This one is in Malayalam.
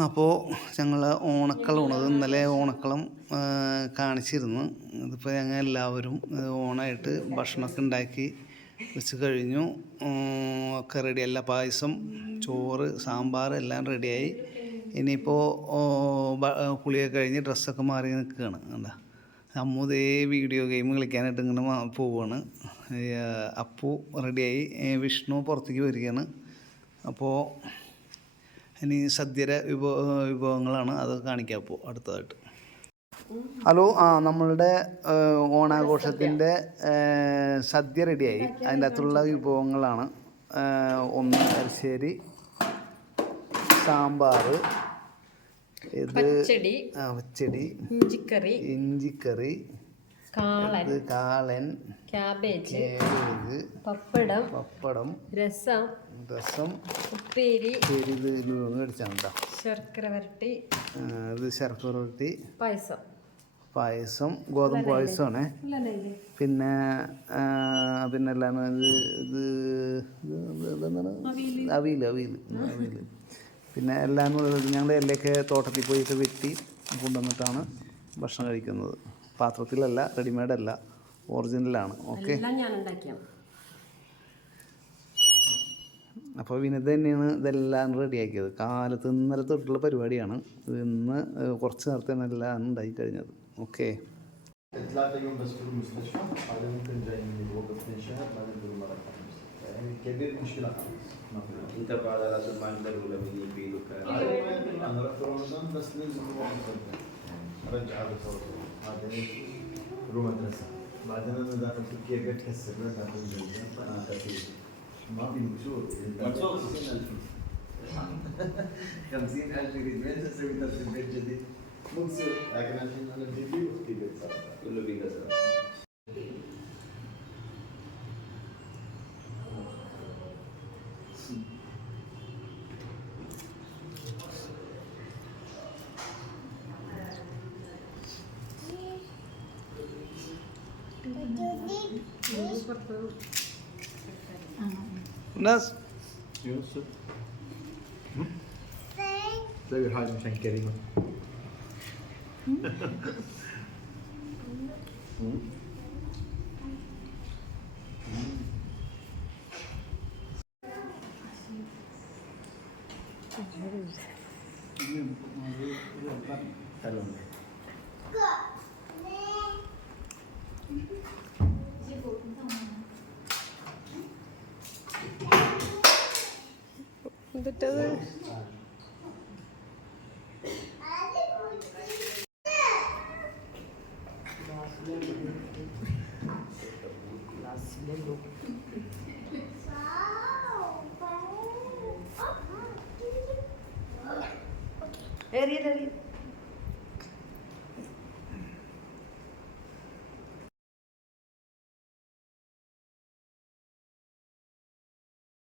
അപ്പോൾ ഞങ്ങൾ ഓണക്കളമാണത്. ഇന്നലെ ഓണക്കളം കാണിച്ചിരുന്നു. ഇതിപ്പോൾ ഞങ്ങൾ എല്ലാവരും ഓണമായിട്ട് ഭക്ഷണമൊക്കെ ഉണ്ടാക്കി വെച്ച് കഴിഞ്ഞു. ഒക്കെ റെഡി. എല്ലാ പായസം, ചോറ്, സാമ്പാർ എല്ലാം റെഡിയായി. ഇനിയിപ്പോൾ കുളിയൊക്കെ കഴിഞ്ഞ് ഡ്രസ്സൊക്കെ മാറി നിൽക്കുകയാണ്. എന്താ അമ്മൂതേ വീഡിയോ ഗെയിം കളിക്കാനായിട്ട് ഇങ്ങനെ പോവുകയാണ്. അപ്പു റെഡിയായി. വിഷ്ണു പുറത്തേക്ക് വരികയാണ്. അപ്പോൾ ഇനി സദ്യയുടെ വിഭവങ്ങളാണ് അത് കാണിക്കാം. അപ്പോൾ അടുത്തതായിട്ട് ഹലോ, നമ്മളുടെ ഓണാഘോഷത്തിൻ്റെ സദ്യ റെഡിയായി. അതിൻ്റെ അകത്തുള്ള വിഭവങ്ങളാണ്. ഒന്ന് എരിശ്ശേരി, സാമ്പാർ, ഇത് പച്ചടി, ഇഞ്ചിക്കറി, കാളൻ, ക്യാബേജ്, പപ്പടം, രസം, ഉപ്പേരി, ഇത് മേടിച്ചാണ് ശർക്കര വരട്ടി, ഇത് ശർക്കര വരട്ടി, പായസം, ഗോതമ്പ് പായസമാണേ. പിന്നെ എല്ലാം ഇത് അവിയൽ. പിന്നെ എല്ലാം ഞങ്ങൾ എല്ലയൊക്കെ തോട്ടത്തിൽ പോയിട്ട് വെട്ടി കൊണ്ടുവന്നിട്ടാണ് ഭക്ഷണം കഴിക്കുന്നത്. പാത്രത്തിലല്ല, റെഡിമെയ്ഡല്ല, ഒറിജിനലാണ്. ഓക്കെ. അപ്പോൾ വിനിത തന്നെയാണ് ഇതെല്ലാം റെഡിയാക്കിയത്. കാലത്ത് ഇന്നലെ തൊട്ടുള്ള പരിപാടിയാണ്. ഇന്ന് കുറച്ച് നേരത്തെ എല്ലാം ഉണ്ടായി കഴിഞ്ഞത്. ഓക്കെ. بعدين انا داخل تركيا قلت كسر داخل الجنة انا خفيف ما في مكسور 50,000 ريال اسوي ترتيب بيت جديد مكسور. لكن الحين انا بجيبي واختي بيت صار كله بيكسر. ناس يوسف سوي حاجة مشان كريمة. എന്നിട്ടത് ഏറിയ